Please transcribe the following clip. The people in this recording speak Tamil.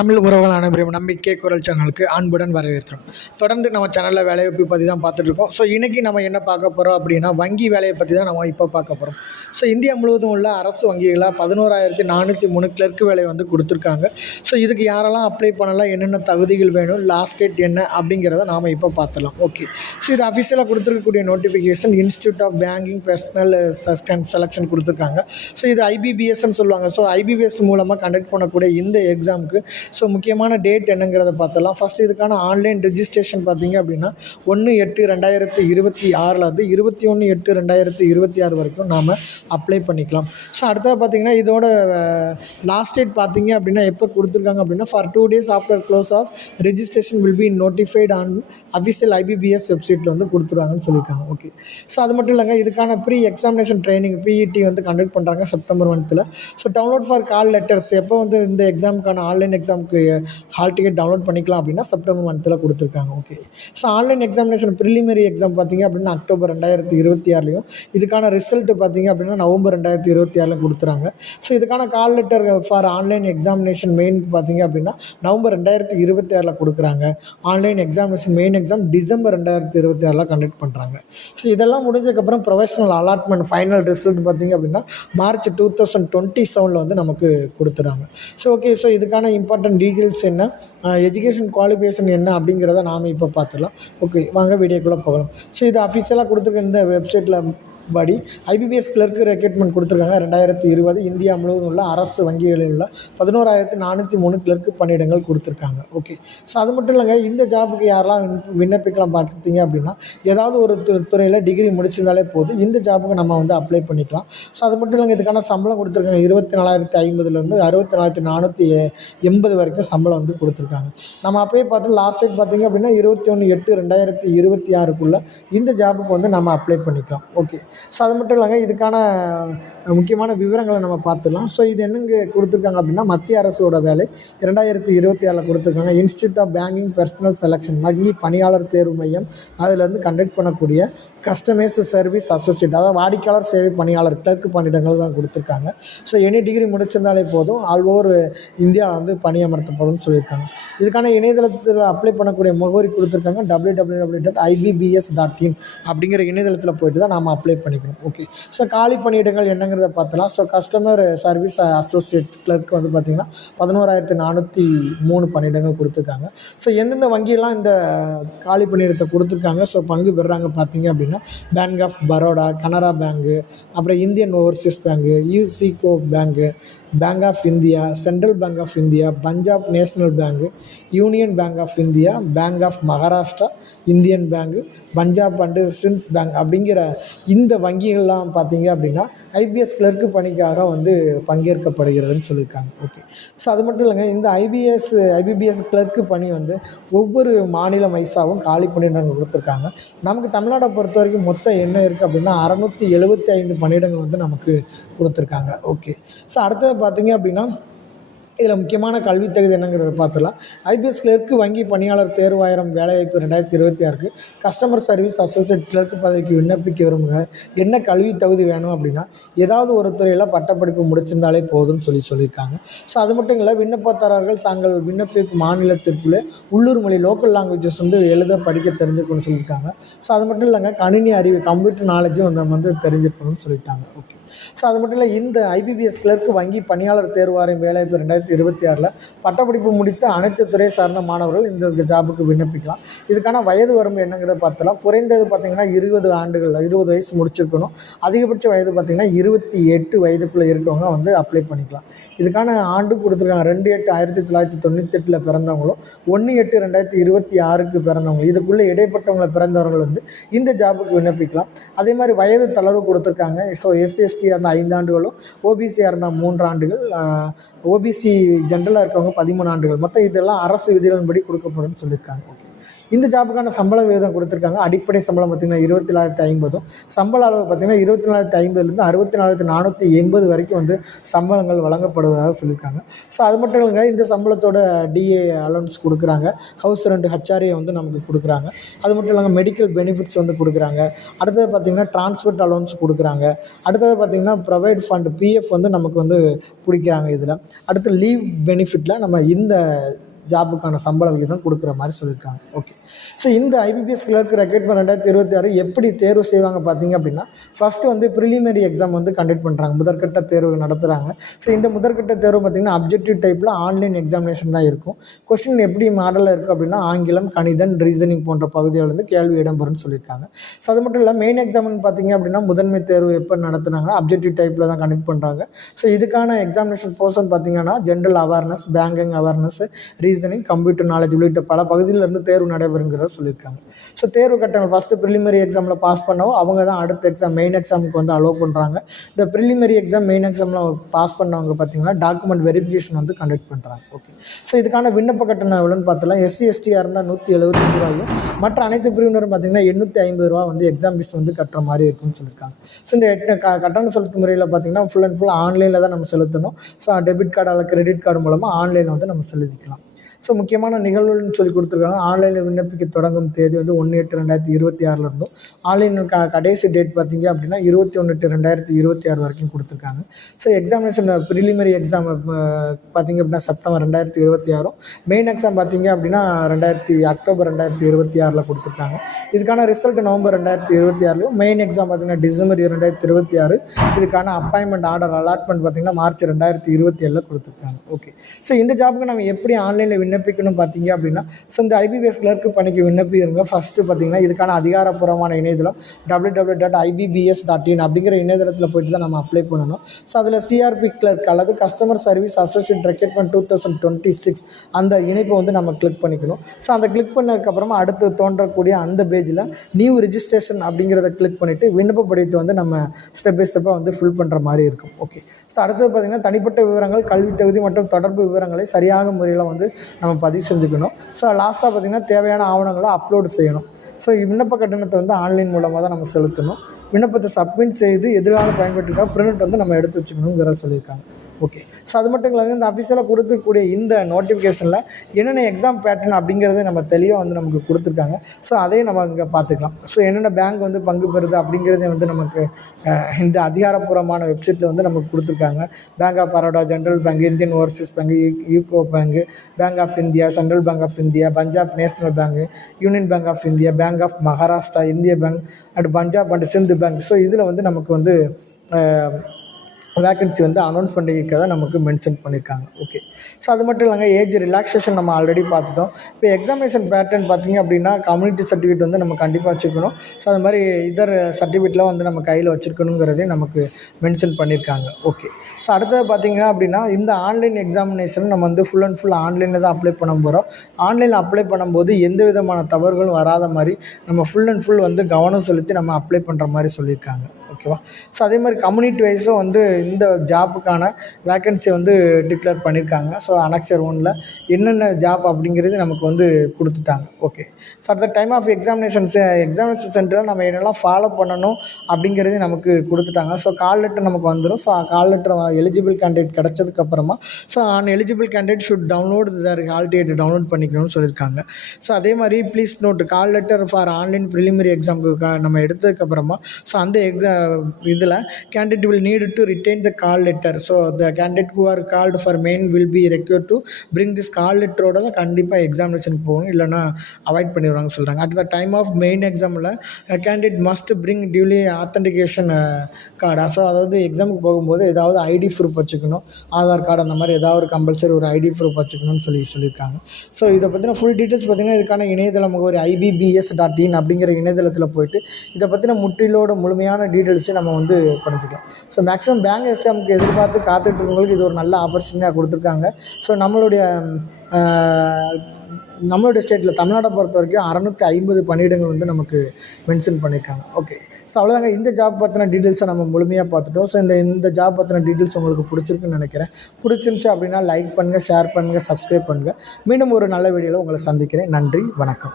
தமிழ் உறவுகள் அனைவரும் நம்பிக்கை குரல் சேனலுக்கு அன்புடன் வரவேற்கிறோம். தொடர்ந்து நம்ம சேனலில் வேலைவாய்ப்பு பற்றி தான் பார்த்துட்ருக்கோம். ஸோ இன்றைக்கி நம்ம என்ன பார்க்க போகிறோம் அப்படின்னா, வங்கி வேலையை பற்றி தான் நம்ம இப்போ பார்க்க போகிறோம். ஸோ இந்தியா முழுவதும் உள்ள அரசு வங்கிகளாக 11,403 கிளர்க்கு வேலை வந்து கொடுத்துருக்காங்க. ஸோ இதுக்கு யாரெல்லாம் அப்ளை பண்ணலாம், என்னென்ன தகுதிகள் வேணும், லாஸ்ட் டேட் என்ன அப்படிங்கிறத நாம் இப்போ பார்த்துலாம். ஓகே, ஸோ இது அஃபிஷியலாக கொடுத்துருக்கக்கூடிய notification institute of banking personnel selection கொடுத்துருக்காங்க. ஸோ இது ஐபிபிஎஸ்ன்னு சொல்லுவாங்க. ஸோ ஐபிபிஎஸ் மூலமாக கண்டக்ட் பண்ணக்கூடிய இந்த எக்ஸாமுக்கு ஸோ முக்கியமான டேட் என்னங்கிறத பார்த்தலாம். ஃபஸ்ட்டு இதுக்கான ஆன்லைன் ரிஜிஸ்ட்ரேஷன் பார்த்தீங்க அப்படின்னா 1/8/2026 21/8/2026 வரைக்கும் நாம் அப்ளை பண்ணிக்கலாம். ஸோ அடுத்தது பார்த்திங்கன்னா இதோட லாஸ்ட் டேட் பார்த்திங்க அப்படின்னா எப்போ கொடுத்துருக்காங்க அப்படின்னா for 2 days after close of registration will be notified on official IBPS வெப்சைட்டில் வந்து கொடுத்துருவாங்கன்னு சொல்லியிருக்காங்க. ஓகே, ஸோ அது மட்டும் இல்லைங்க, இதுக்கான ப்ரீ எக்ஸாமினேஷன் ட்ரைனிங் பிஇடி வந்து கண்டக்ட் பண்ணுறாங்க செப்டம்பர் மந்த்தில். So download for call letters எப்போ வந்து இந்த எக்ஸாமுக்கான ஆன்லைன் எக்ஸாமுக்கு ஹால் டிக்கெட் டவுன்லோட் பண்ணிக்கலாம் அப்படின்னா செப்டம்பர் மந்த்தில் கொடுத்துருக்காங்க. Okay, so online examination preliminary exam பார்த்திங்க அப்படின்னா அக்டோபர் 2026 இதுக்கான ரிசல்ட் பார்த்திங்க அப்படின்னா நவம்பர் 2026 கொடுத்துறாங்க. ஸோ இதுக்கான call letter for online examination மெயினுக்கு பார்த்திங்க அப்படின்னா நவம்பர் 2026 கொடுக்குறாங்க. Online examination main exam December 2026 conduct பண்ணுறாங்க. ஸோ இதெல்லாம் முடிஞ்சதுக்கப்புறம் ப்ரொஃபஷனல் அலாட்மெண்ட் ஃபைனல் ரிசல்ட் பார்த்திங்க அப்படின்னா மார்ச் 2027 வந்து நமக்கு கொடுத்துறாங்க. ஸோ ஓகே, ஸோ இதுக்கான இம்பார்ட்டன்ட் டீட்டெயில்ஸ் என்ன, எஜுகேஷன் குவாலிஃபிகேஷன் என்ன அப்படிங்கிறத நாம் இப்போ பார்த்துடலாம். ஓகே, வாங்க வீடியோக்குள்ளே போகலாம். ஸோ இது அஃபிஷியலாக கொடுத்துருக்க இந்த வெப்சைட்டில் படி ஐபிபிஎஸ் கிளர்க்கு ரெக்ரூட்மெண்ட் கொடுத்துருக்காங்க. 2020 இந்தியா முழுவதும் உள்ள அரசு வங்கிகளில் உள்ள 11,403 கிளர்க்கு பணியிடங்கள் கொடுத்துருக்காங்க. ஓகே, ஸோ அது மட்டும் இல்லைங்க, இந்த ஜாபுக்கு யாரெல்லாம் விண்ணப்பிக்கலாம் பார்த்தீங்க அப்படின்னா ஏதாவது ஒரு துறையில் டிகிரி முடிச்சிருந்தாலே போதும், இந்த ஜாபுக்கு நம்ம வந்து அப்ளை பண்ணிக்கலாம். ஸோ அது மட்டும் இல்லைங்க, இதுக்கான சம்பளம் கொடுத்துருக்காங்க 24,050 64,80 வரைக்கும் சம்பளம் வந்து கொடுத்துருக்காங்க. நம்ம அப்போயே பார்த்து லாஸ்ட் டேட் பார்த்திங்க அப்படின்னா 21/8/2026 இந்த ஜாபுக்கு வந்து நம்ம அப்ளை பண்ணிக்கலாம். ஓகே, ஸோ அது மட்டும் இல்லைங்க, இதுக்கான முக்கியமான விவரங்களை நம்ம பார்த்துலாம். ஸோ இது என்னங்க கொடுத்துருக்காங்க அப்படின்னா மத்திய அரசோட வேலை 2026 கொடுத்துருக்காங்க. Institute of banking personnel selection வங்கி பணியாளர் தேர்வு மையம் அதில் வந்து கண்டக்ட் பண்ணக்கூடிய கஸ்டமைஸ் சர்வீஸ் அசோசியேட், அதாவது வாடிக்கையாளர் சேவை பணியாளர் கிளர்க்கு பணியிடங்கள் தான் கொடுத்துருக்காங்க. ஸோ எனி டிகிரி முடிச்சிருந்தாலே போதும், ஆல் ஓவர் இந்தியாவில் வந்து பணியமர்த்தப்படும் சொல்லியிருக்காங்க. இதுக்கான இணையதளத்தில் அப்ளை பண்ணக்கூடிய முகவரி கொடுத்துருக்காங்க www.ibbs.in அப்படிங்கிற இணையதளத்தில் போய்ட்டு தான் நாம் அப்ளை பண்ணிக்கணும். ஓகே, ஸோ காலி பணியிடங்கள் என்னங்கிறத பார்த்தலாம். So customer service associate clerk வந்து பார்த்திங்கன்னா 11,403 பணியிடங்கள் கொடுத்துருக்காங்க. ஸோ எந்தெந்த வங்கியெல்லாம் இந்த காலி பணியிடத்தை கொடுத்துருக்காங்க, ஸோ பங்கு பெறுறாங்க பார்த்திங்க அப்படின்னா Bank of Baroda, Canara Bank, அப்புறம் Indian Overseas Bank, UCO Bank, Bank of India, Central Bank of India, Punjab National Bank, Union Bank of India, Bank of Maharashtra, Indian Bank, Punjab and Sind Bank அப்படிங்கிற இந்த வங்கிகள்லாம் பார்த்திங்க அப்படின்னா ஐபிஎஸ் கிளர்க்கு பணிக்காக வந்து பங்கேற்கப்படுகிறதுன்னு சொல்லியிருக்காங்க. ஓகே, ஸோ அது மட்டும் இல்லைங்க, இந்த ஐபிபிஎஸ் கிளர்க்கு பணி வந்து ஒவ்வொரு மாநில வைஸாகவும் காலி பணியிடங்கள் கொடுத்துருக்காங்க. நமக்கு தமிழ்நாட்டை பொறுத்த வரைக்கும் மொத்தம் என்ன இருக்குது அப்படின்னா 675 பணியிடங்கள் வந்து நமக்கு கொடுத்துருக்காங்க. ஓகே, ஸோ அடுத்தது பார்த்திங்க அப்படின்னா இதில் முக்கியமான கல்வி தகுதி என்னங்கிறத பார்த்துலாம். ஐபிஎஸ் கிளர்க்கு வங்கி பணியாளர் தேர்வாயிரம் வேலைவாய்ப்பு 2026 கஸ்டமர் சர்வீஸ் அசோசியேட் கிளர்க்கு பதவிக்கு விண்ணப்பிக்க விரும்புங்க. என்ன கல்வி தகுதி வேணும் அப்படின்னா ஏதாவது ஒரு துறையில் பட்டப்படிப்பு முடிச்சிருந்தாலே போதும்னு சொல்லியிருக்காங்க. ஸோ அது மட்டும் இல்லை, விண்ணப்பதாரர்கள் தாங்கள் விண்ணப்பிக்கும் மாநிலத்திற்குள்ளே உள்ளூர் மொழி லோக்கல் லாங்குவேஜஸ் வந்து எழுத படிக்க தெரிஞ்சுக்கணும்னு சொல்லியிருக்காங்க. ஸோ அது மட்டும் இல்லைங்க, கணினி அறிவு கம்ப்யூட்டர் நாலேஜும் நம்ம வந்து தெரிஞ்சுக்கணும்னு சொல்லிட்டாங்க. ஓகே, ஸோ அது மட்டும் இல்லை, இந்த ஐபிபிஎஸ் கிளர்க்கு வங்கி பணியாளர் தேர்வாரியம் வேலைவாய்ப்பு 2026 பட்டப்படிப்பு முடித்த அனைத்து துறை சார்ந்த மாணவர்கள் இந்த ஜாபுக்கு விண்ணப்பிக்கலாம். இதுக்கான வயது வரம்பு என்னங்கிறத பார்த்தலாம். குறைந்தது பார்த்திங்கன்னா 20 ஆண்டுகள் 20 வயசு முடிச்சிருக்கணும். அதிகபட்ச வயது பார்த்திங்கன்னா 28 வயதுக்குள்ளே இருக்கவங்க வந்து அப்ளை பண்ணிக்கலாம். இதுக்கான ஆண்டு கொடுத்துருக்காங்க 2/8/1998 பிறந்தவங்களும் 1/8/2026 பிறந்தவங்க, இதுக்குள்ளே இடைப்பட்டவங்களை பிறந்தவர்கள் வந்து இந்த ஜாபுக்கு விண்ணப்பிக்கலாம். அதே மாதிரி வயது தளர்வு கொடுத்துருக்காங்க. ஸோ எஸ்சிஎஸ்டியாக இருந்தால் 5 ஆண்டுகளும், ஓபிசியாக இருந்தால் 3 ஆண்டுகள், ஓபிசி ஜென்ரலாக இருக்கவங்க 13 ஆண்டுகள், மொத்தம் இதெல்லாம் அரசு விதிகளின்படி கொடுக்கப்படும் சொல்லியிருக்காங்க. ஓகே, இந்த ஜாப்புக்கான சம்பள விகிதம் கொடுத்துருக்காங்க. அடிப்படை சம்பளம் பார்த்திங்கன்னா 24,50, சம்பள அளவு பார்த்திங்கன்னா 24,50லேருந்து 64,480 வரைக்கும் வந்து சம்பளங்கள் வழங்கப்படுவதாக சொல்லியிருக்காங்க. ஸோ அது மட்டும் இல்லைங்க, இந்த சம்பளத்தோட டிஏ அலவன்ஸ் கொடுக்குறாங்க, ஹவுஸ் ரெண்ட் ஹச்ஆர்ஏ வந்து நமக்கு கொடுக்குறாங்க. அது மட்டும் இல்லைங்க, மெடிக்கல் பெனிஃபிட்ஸ் வந்து கொடுக்குறாங்க. அடுத்தது பார்த்திங்கன்னா டிரான்ஸ்போர்ட் அலவன்ஸ் கொடுக்குறாங்க. அடுத்தது பார்த்திங்கன்னா ப்ரொவைட் ஃபண்ட் பிஎஃப் வந்து நமக்கு வந்து பிடிக்கிறாங்க இதில். அடுத்து லீவ் பெனிஃபிட்டில் நம்ம இந்த ஜாப்புக்கான சம்பள விகிதம் கொடுக்குற மாதிரி சொல்லியிருக்காங்க. ஓகே, ஸோ இந்த ஐபிபிஎஸ் கிளர்க் ரெக்ரூட்மெண்ட் 2026 எப்படி தேர்வு செய்வாங்க பார்த்தீங்க அப்படின்னா, ஃபஸ்ட்டு வந்து ப்ரிலிமினரி எக்ஸாம் வந்து கண்டக்ட் பண்ணுறாங்க, முதற்கட்ட தேர்வு நடத்துகிறாங்க. ஸோ இந்த முதற்கட்ட தேர்வு பார்த்திங்கன்னா அப்ஜெக்டிவ் டைப்பில் ஆன்லைன் எக்ஸாமினேஷன் தான் இருக்கும். கொஸ்டின் எப்படி மாடலில் இருக்குது அப்படின்னா, ஆங்கிலம், கணிதம், ரீசனிங் போன்ற பகுதிகளில் வந்து கேள்வி இடம்பெறும்னு சொல்லியிருக்காங்க. ஸோ அது மட்டும் இல்லை, மெயின் எக்ஸாம்னு பார்த்திங்க அப்படின்னா முதன்மை தேர்வு எப்போ நடத்துனாங்க, அப்ஜெக்டிவ் டைப்பில் தான் கண்டக்ட் பண்ணுறாங்க. ஸோ இதுக்கான எக்ஸாமினேஷன் போர்ஷன் பார்த்திங்கன்னா general awareness, banking awareness, reasoning, computer knowledge உள்ளிட்ட பல பகுதியிலிருந்து தேர்வு நடைபெறுங்கிறத சொல்லியிருக்காங்க. ஸோ தேர்வு கட்டணம் ஃபஸ்ட்டு ப்ரிலிமினரி எக்ஸாமில் பாஸ் பண்ணவும் அவங்க தான் அடுத்த எக்ஸாம் மெயின் எக்ஸாமுக்கு வந்து அலோவ் பண்ணுறாங்க. இந்த ப்ரிலிமினரி எக்ஸாம் மெயின் எக்ஸாமில் பாஸ் பண்ணவங்க பார்த்திங்கன்னா டாக்குமெண்ட் வெரிஃபிகேஷன் வந்து கண்டக்ட் பண்ணுறாங்க. ஓகே, ஸோ இதுக்கான விண்ணப்ப கட்டணம் எவ்வளோன்னு பார்த்தலாம். எஸ்சி எஸ்டியாக இருந்தால் 175 ரூபாயும், மற்ற அனைத்து பிரிவினரும் பார்த்திங்கன்னா 850 ரூபா வந்து எக்ஸாம் ஃபீஸ் வந்து கட்டுற மாதிரி இருக்குன்னு சொல்லியிருக்காங்க. ஸோ இந்த கட்டண செலுத்தும் முறையில் பார்த்திங்கன்னா ஃபுல் அண்ட் ஃபுல் ஆன்லைனில் தான் நம்ம செலுத்தணும். ஸோ டெபிட் கார்டு அல்லது கிரெடிட் கார்டு மூலமாக ஆன்லைனில் வந்து நம்ம செலுத்திக்கலாம். ஸோ முக்கியமான நிகழ்வுகள்னு சொல்லி கொடுத்துருக்காங்க. ஆன்லைனில் விண்ணப்பிக்க தொடங்கும் தேதி வந்து 1/8/2026 இருந்தும், ஆன்லைன் கடைசி டேட் பார்த்திங்க அப்படின்னா 21/8/2026 வரைக்கும் கொடுத்துருக்காங்க. ஸோ எக்ஸாமினேஷன் ப்ரிலிமினரி எக்ஸாம் பார்த்திங்க அப்படின்னா செப்டம்பர் 2026, மெயின் எக்ஸாம் பார்த்திங்க அப்படின்னா அக்டோபர் 2026 கொடுத்துருக்காங்க. இதுக்கான ரிசல்ட் நவம்பர் 2026, மெயின் எக்ஸாம் பார்த்திங்கன்னா டிசம்பர் 2026, இதுக்கான அப்பாயின்மெண்ட் ஆர்டர் அலாட்மெண்ட் பார்த்திங்கன்னா மார்ச் 2027 கொடுத்துருக்காங்க. ஓகே, ஸோ இந்த ஜாப்புக்கு நம்ம எப்படி ஆன்லைனில் விண்ணப்பிக்கணும் பார்த்தீங்க அப்படின்னா, ஸோ இந்த ஐபிபிஎஸ் கிளர்க்கு பணிக்கு விண்ணப்பிங்க. ஃபஸ்ட்டு பார்த்திங்கன்னா இதுக்கான அதிகாரப்பூர்வமான இணையதளம் www.ibbs.in அப்படிங்கிற இணையதளத்தில் போய்ட்டு தான் நம்ம அப்ளை பண்ணணும். ஸோ அதில் சிஆர்பி கிளர்க் அல்லது கஸ்டமர் சர்வீஸ் அசோசியேட் ரெக்ரூட்மெண்ட் 2026 அந்த இணைப்பை வந்து நம்ம கிளிக் பண்ணிக்கணும். ஸோ அந்த கிளிக் பண்ணதுக்கப்புறமா அடுத்து தோன்றக்கூடிய அந்த பேஜில் நியூ ரிஜிஸ்ட்ரேஷன் அப்படிங்கிறத கிளிக் பண்ணிவிட்டு விண்ணப்ப படிவத்தை வந்து நம்ம ஸ்டெப் பை ஸ்டெப்பாக வந்து ஃபில் பண்ணுற மாதிரி இருக்கும். ஓகே, ஸோ அடுத்தது பார்த்திங்கன்னா தனிப்பட்ட விவரங்கள், கல்வி தகுதி மற்றும் தொடர்பு விவரங்களை சரியாக முறையில் வந்து நம்ம பதிவு செஞ்சுக்கணும். ஸோ லாஸ்ட்டாக பார்த்திங்கன்னா தேவையான ஆவணங்களை அப்லோடு செய்யணும். ஸோ விண்ணப்ப கட்டணத்தை வந்து ஆன்லைன் மூலமாக தான் நம்ம செலுத்தணும். விண்ணப்பத்தை சப்மிட் செய்து எதிர்கால பயன்பட்டுக்காக பிரிண்ட் வந்து நம்ம எடுத்து வச்சுக்கணுங்கிற சொல்லியிருக்காங்க. ஓகே, ஸோ அது மட்டும் இல்லாமல் இந்த அஃபிஷியலாக கொடுத்துக்கூடிய இந்த நோட்டிஃபிகேஷனில் என்னென்ன எக்ஸாம் பேட்டர்ன் அப்படிங்கிறத நம்ம தெளிவாக வந்து நமக்கு கொடுத்துருக்காங்க. ஸோ அதையும் நம்ம இங்கே பார்த்துக்கலாம். ஸோ என்னென்ன பேங்க் வந்து பங்கு பெறுது அப்படிங்கிறத வந்து நமக்கு இந்த அதிகாரப்பூர்வமான வெப்சைட்டில் வந்து நமக்கு கொடுத்துருக்காங்க. Bank of Baroda, General Bank, Indian Overseas Bank, UCO Bank, Bank of India, Central Bank of India, Punjab National Bank, Union Bank of India, Bank of Maharashtra, இந்திய Bank and Punjab and Sind Bank. So இதில் வந்து நமக்கு வந்து வேக்கன்சி வந்து அனௌன்ஸ் பண்ணியிருக்கிறத நமக்கு மென்ஷன் பண்ணியிருக்காங்க. ஓகே, ஸோ அது மட்டும் இல்லைங்க, ஏஜ் ரிலாக்ஸேஷன் நம்ம ஆல்ரெடி பார்த்துட்டோம். இப்போ எக்ஸாமினேஷன் பேட்டர்ன் பார்த்திங்க அப்படின்னா கம்யூனிட்டி சர்டிஃபிகேட் வந்து நம்ம கண்டிப்பாக வச்சுக்கணும். ஸோ அது மாதிரி இதர் சர்டிஃபிகேட்லாம் வந்து நம்ம கையில் வச்சுருக்கணுங்கிறதையும் நமக்கு மென்ஷன் பண்ணியிருக்காங்க. ஓகே, ஸோ அடுத்தது பார்த்திங்க அப்படின்னா இந்த ஆன்லைன் எக்ஸாமினேஷன் நம்ம வந்து ஃபுல் அண்ட் ஃபுல் ஆன்லைனில் தான் அப்ளை பண்ண போகிறோம். ஆன்லைனில் அப்ளை பண்ணும்போது எந்த விதமான தவறுகளும் வராத மாதிரி நம்ம ஃபுல் அண்ட் ஃபுல் வந்து கவனம் செலுத்தி நம்ம அப்ளை பண்ணுற மாதிரி சொல்லியிருக்காங்க. ஓகேவா? ஸோ அதே மாதிரி கம்யூனிட்டி வைஸும் வந்து இந்த ஜாப்புக்கான வேக்கன்சி வந்து டிக்ளேர் பண்ணியிருக்காங்க. ஸோ அனெக்சர் 1ல் என்னென்ன ஜாப் அப்படிங்கிறது நமக்கு வந்து கொடுத்துட்டாங்க. Okay, so at the time of examination சென்டரில் நம்ம என்னெல்லாம் ஃபாலோ பண்ணணும் அப்படிங்கிறது நமக்கு கொடுத்துட்டாங்க. ஸோ கால் லெட்டர் நமக்கு வந்துடும். So call letter eligible candidate கிடச்சதுக்கப்புறமா so eligible candidate should download the hall ticket download பண்ணிக்கணும்னு சொல்லியிருக்காங்க. ஸோ அதே மாதிரி please note call letter for online preliminary எக்ஸாமுக்கு நம்ம எடுத்ததுக்கப்புறமா ஸோ அந்த இதில் candidate will need to retain the call letter. So the candidate who are called for main will be required to bring this call லெட்டரோட தான் கண்டிப்பாக எக்ஸாமினேஷனுக்கு போகணும், இல்லைனா அவாய்ட் பண்ணிடுவாங்க சொல்கிறாங்க. At the time of main எக்ஸாமில் candidate must bring duly authentication card. So அதாவது எக்ஸாமுக்கு போகும்போது ஏதாவது ஐடி ப்ரூஃப் வச்சுக்கணும், ஆதார் கார்டு அந்த மாதிரி ஏதாவது ஒரு கம்பல்சரி ஒரு ஐடி ப்ரூஃப் வச்சுக்கணும்னு சொல்லியிருக்காங்க. ஸோ இதை பற்றின ஃபுல் டீட்டெயில்ஸ் பார்த்திங்கன்னா இதுக்கான இணையதள முகவரி ibbs.in அப்படிங்கிற இணையதளத்தில் போய்ட்டு இதை பற்றின முற்றிலோட முழுமையான டீட்டெயில்ஸை நம்ம வந்து படிச்சுக்கலாம். ஸோ மேக்ஸிமம் பேங்க் எக்ஸாமுக்கு எதிர்பார்த்து காத்துட்டு இருக்கவங்களுக்கு இது ஒரு நல்ல ஆப்பர்ச்சுனிட்டியாக கொடுத்துருக்காங்க. ஸோ நம்மளுடைய ஸ்டேட்டில் தமிழ்நாட்டை பொறுத்த வரைக்கும் 650 பணியிடங்கள் வந்து நமக்கு மென்ஷன் பண்ணியிருக்காங்க. ஓகே, ஸோ அவ்வளோதாங்க. இந்த ஜாப் பற்றின டீட்டெயில்ஸை நம்ம முழுமையாக பார்த்துட்டோம். ஸோ இந்த ஜாப் பற்றின டீட்டெயில்ஸ் உங்களுக்கு பிடிச்சிருக்குன்னு நினைக்கிறேன். பிடிச்சிருந்துச்சு அப்படின்னா லைக் பண்ணுங்கள், ஷேர் பண்ணுங்கள், சப்ஸ்கிரைப் பண்ணுங்கள். மீண்டும் ஒரு நல்ல வீடியோவில் உங்களை சந்திக்கிறேன். நன்றி, வணக்கம்.